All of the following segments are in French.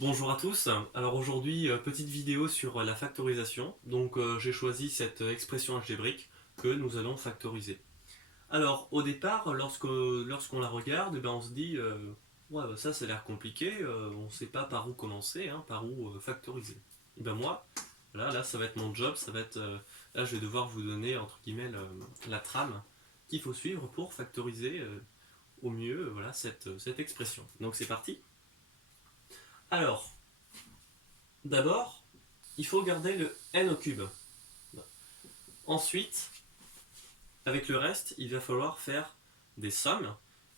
Bonjour à tous, alors aujourd'hui petite vidéo sur la factorisation, donc j'ai choisi cette expression algébrique que nous allons factoriser. Alors au départ, lorsqu'on la regarde, on se dit ouais, ça a l'air compliqué, on ne sait pas par où commencer, hein, par où factoriser. Et ben moi, voilà, là ça va être mon job, ça va être, là je vais devoir vous donner entre guillemets la trame qu'il faut suivre pour factoriser au mieux voilà, cette expression. Donc c'est parti. Alors, d'abord, il faut garder le n au cube. Ensuite, avec le reste, il va falloir faire des sommes.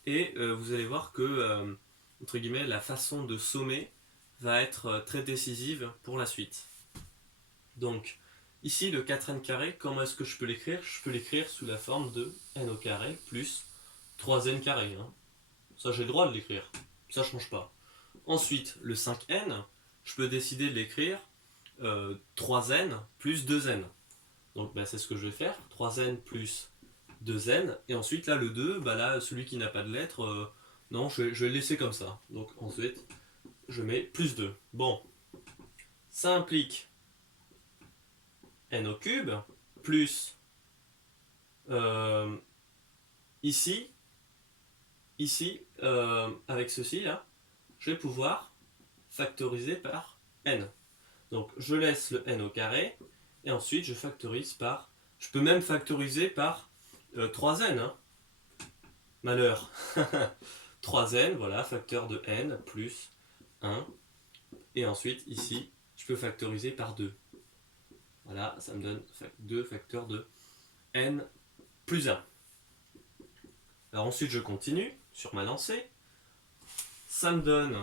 Et vous allez voir que, entre guillemets, la façon de sommer va être très décisive pour la suite. Donc, ici, le 4n carré, comment est-ce que je peux l'écrire? Je peux l'écrire sous la forme de n au carré plus 3n carré. Hein. Ça, j'ai le droit de l'écrire. Ça ne change pas. Ensuite, le 5n, je peux décider de l'écrire 3n plus 2n. Donc c'est ce que je vais faire, 3n plus 2n, et ensuite là le 2, là celui qui n'a pas de lettre, non je vais le laisser comme ça. Donc ensuite je mets plus 2. Bon, ça implique n au cube, plus euh, ici, avec ceci là, je vais pouvoir factoriser par n. Donc je laisse le n au carré, et ensuite je factorise par... Je peux même factoriser par 3n, hein. Malheur. 3n, voilà, facteur de n plus 1. Et ensuite, ici, je peux factoriser par 2. Voilà, ça me donne 2 facteurs de n plus 1. Alors ensuite, je continue sur ma lancée. Ça me donne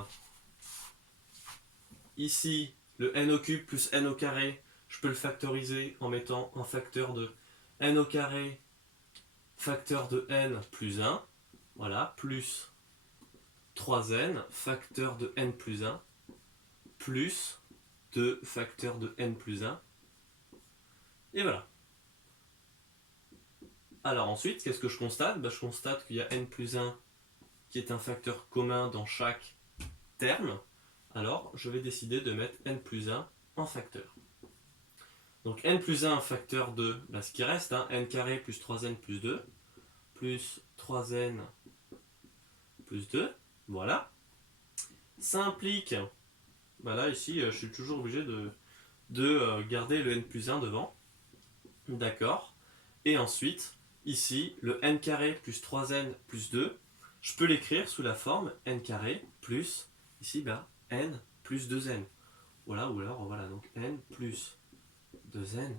ici le n au cube plus n au carré. Je peux le factoriser en mettant un facteur de n au carré, facteur de n plus 1. Voilà, plus 3n, facteur de n plus 1, plus 2 facteurs de n plus 1. Et voilà. Alors ensuite, qu'est-ce que je constate? Je constate qu'il y a n plus 1 qui est un facteur commun dans chaque terme. Alors, je vais décider de mettre n plus 1 en facteur. Donc n plus 1 facteur de ce qui reste, hein, n carré plus 3n plus 2, plus 3n plus 2. Voilà. Ça implique, là ici, je suis toujours obligé de garder le n plus 1 devant. D'accord. Et ensuite, ici, le n carré plus 3n plus 2, je peux l'écrire sous la forme n carré plus, ici, n plus 2n. Voilà, ou alors, voilà, donc n plus 2n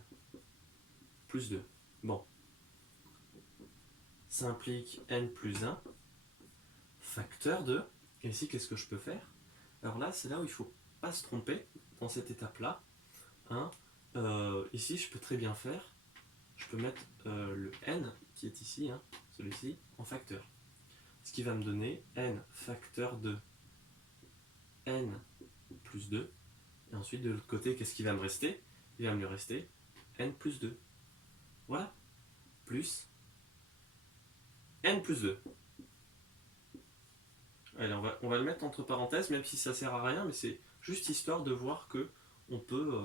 plus 2. Bon. Ça implique n plus 1, facteur de, et ici, qu'est-ce que je peux faire? Alors là, c'est là où il ne faut pas se tromper, dans cette étape-là. Hein. Ici, je peux très bien faire, je peux mettre le n qui est ici, hein, celui-ci, en facteur. Ce qui va me donner n facteur de n plus 2. Et ensuite, de l'autre côté, qu'est-ce qui va me rester? Il va me rester n plus 2. Voilà. Plus n plus 2. Allez, on va le mettre entre parenthèses, même si ça sert à rien, mais c'est juste histoire de voir que on peut...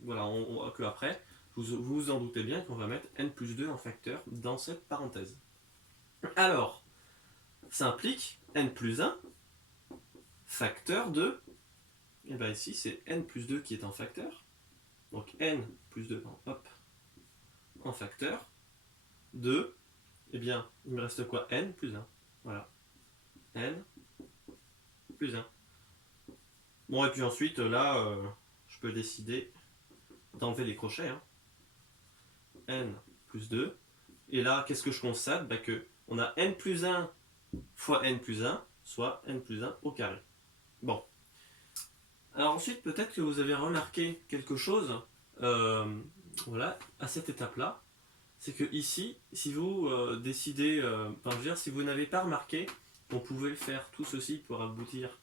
voilà, que après, vous vous en doutez bien qu'on va mettre n plus 2 en facteur dans cette parenthèse. Alors, ça implique n plus 1 facteur de, et ici c'est n plus 2 qui est en facteur, donc n plus 2, hop, en facteur de, il me reste quoi? N plus 1, voilà, n plus 1. Bon, et puis ensuite, là, je peux décider d'enlever les crochets, hein. N plus 2, et là, qu'est-ce que je constate? Que on a n plus 1 fois n plus 1, soit n plus 1 au carré. Bon. Alors ensuite, peut-être que vous avez remarqué quelque chose, voilà, à cette étape-là, c'est que ici, si vous décidez, si vous n'avez pas remarqué qu'on pouvait faire tout ceci pour aboutir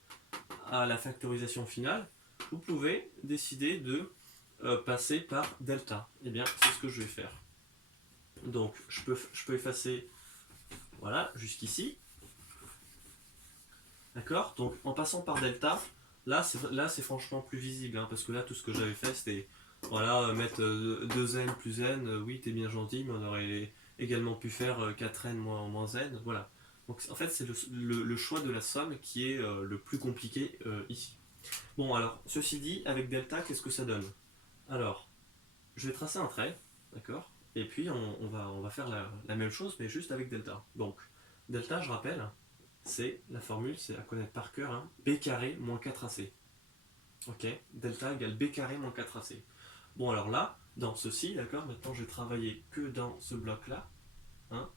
à la factorisation finale, vous pouvez décider de passer par delta. Eh bien, c'est ce que je vais faire. Donc, je peux effacer, voilà, jusqu'ici. D'accord? Donc, en passant par delta, Là, c'est franchement plus visible, hein, parce que là, tout ce que j'avais fait, c'était voilà, mettre 2n plus n, oui, t'es bien gentil, mais on aurait également pu faire 4n moins n, voilà. Donc en fait, c'est le choix de la somme qui est le plus compliqué ici. Bon, alors, ceci dit, avec delta, qu'est-ce que ça donne? Alors, je vais tracer un trait, d'accord? Et puis, on va faire la même chose, mais juste avec delta. Donc, delta, je rappelle, c'est la formule, c'est à connaître par cœur, hein, b carré moins 4ac. Ok, delta égale b carré moins 4ac. Bon, alors là, dans ceci, d'accord, maintenant je vais travailler que dans ce bloc-là. Hein,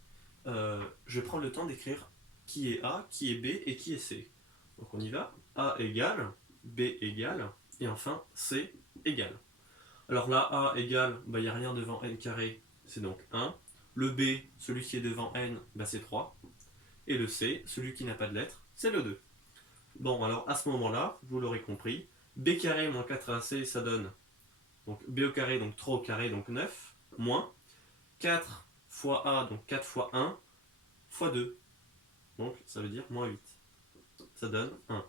je vais prendre le temps d'écrire qui est A, qui est B et qui est C. Donc on y va. A égale, B égale, et enfin C égale. Alors là, A égale, bah, il n'y a rien devant n carré, c'est donc 1. Le B, celui qui est devant n, bah, c'est 3. Et le C, celui qui n'a pas de lettre, c'est le 2. Bon, alors à ce moment-là, vous l'aurez compris, b carré moins 4ac, ça donne donc b au carré, donc 3 au carré, donc 9, moins 4 fois a, donc 4 fois 1, fois 2. Donc ça veut dire moins 8. Ça donne 1.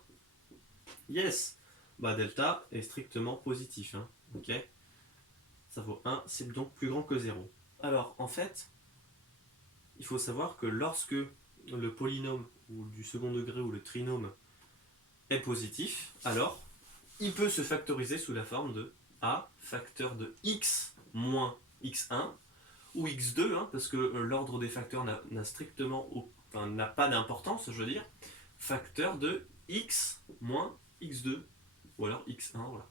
Yes. Bah delta est strictement positif. Hein. Ok. Ça vaut 1, c'est donc plus grand que 0. Alors en fait, il faut savoir que lorsque le polynôme ou du second degré ou le trinôme est positif, alors il peut se factoriser sous la forme de a facteur de x moins x1 ou x2, hein, parce que l'ordre des facteurs n'a strictement, enfin, n'a pas d'importance, je veux dire, facteur de x moins x2, ou alors x1, voilà.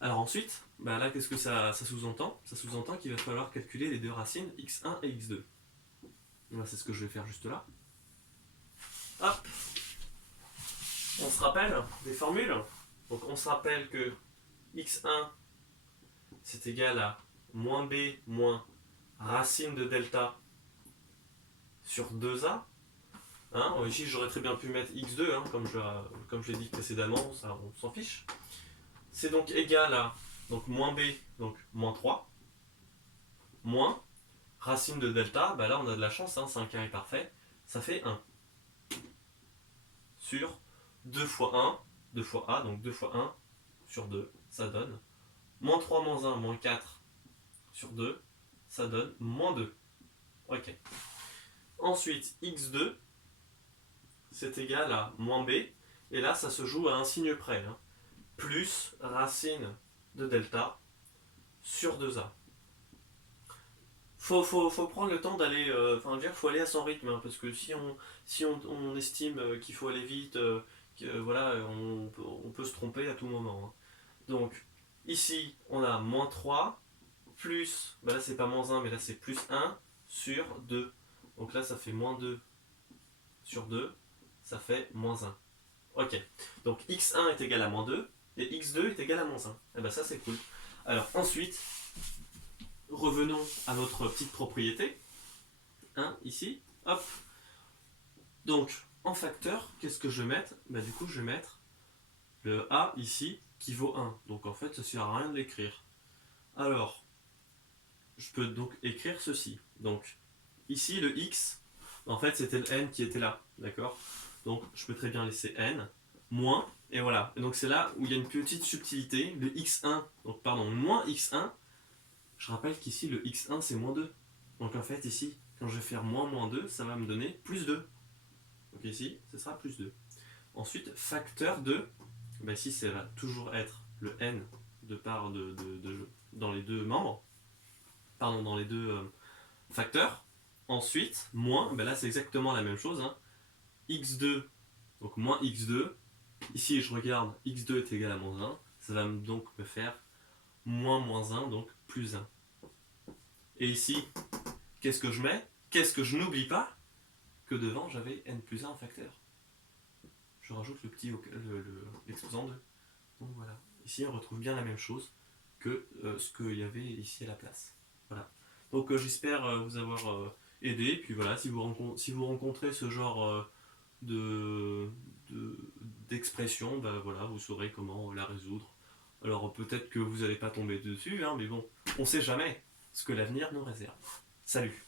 Alors ensuite, bah là, qu'est-ce que ça sous-entend? Ça sous-entend qu'il va falloir calculer les deux racines, x1 et x2. Voilà, c'est ce que je vais faire juste là. Hop. On se rappelle des formules. Donc on se rappelle que x1, c'est égal à moins b moins racine de delta sur 2a. Hein, ici, j'aurais très bien pu mettre x2, hein, comme je l'ai dit précédemment, ça, on s'en fiche. C'est donc égal à donc, moins b, donc moins 3, moins racine de delta, bah là on a de la chance, hein, c'est un carré parfait, ça fait 1. Sur 2 fois 1, 2 fois a, donc 2 fois 1 sur 2, ça donne moins 3 moins 1, moins 4 sur 2, ça donne moins 2. Ok. Ensuite, x2, c'est égal à moins b, et là ça se joue à un signe près, hein, plus racine de delta sur 2a. Faut prendre le temps d'aller, enfin dire, faut aller à son rythme, hein, parce que si on estime qu'il faut aller vite, voilà, on peut se tromper à tout moment. Hein. Donc ici on a moins 3 plus, bah là c'est pas moins 1 mais là c'est plus 1 sur 2. Donc là ça fait moins 2 sur 2, ça fait moins 1. Ok, donc x1 est égal à moins 2 et x2 est égal à moins 1. Et ben ça c'est cool. Alors ensuite, revenons à notre petite propriété. Hein, ici, hop. Donc en facteur, qu'est-ce que je vais mettre? Bah du coup je vais mettre le a ici qui vaut 1. Donc en fait ça sert à rien de l'écrire. Alors, je peux donc écrire ceci. Donc ici le x, en fait c'était le n qui était là, d'accord? Donc je peux très bien laisser n, moins, et voilà. Et donc c'est là où il y a une petite subtilité, le x1, donc pardon, moins x1, je rappelle qu'ici le x1 c'est moins 2. Donc en fait ici, quand je vais faire moins 2, ça va me donner plus 2. Donc ici, ce sera plus 2. Ensuite, facteur de, ben ici ça va toujours être le n de part dans les deux membres, pardon, dans les deux facteurs. Ensuite, moins, ben là c'est exactement la même chose, hein. x2, donc moins x2. Ici, je regarde, x2 est égal à moins 1. Ça va donc me faire moins 1, donc plus 1. Et ici, qu'est-ce que je mets? Qu'est-ce que je n'oublie pas? Que devant, j'avais n plus 1 en facteur. Je rajoute le petit l'exposant 2. Donc voilà. Ici, on retrouve bien la même chose que ce qu'il y avait ici à la place. Voilà. Donc j'espère vous avoir aidé. Puis voilà, si vous rencontrez ce genre d'expression, bah voilà, vous saurez comment la résoudre. Alors peut-être que vous n'allez pas tomber dessus, hein, mais bon, on sait jamais ce que l'avenir nous réserve. Salut!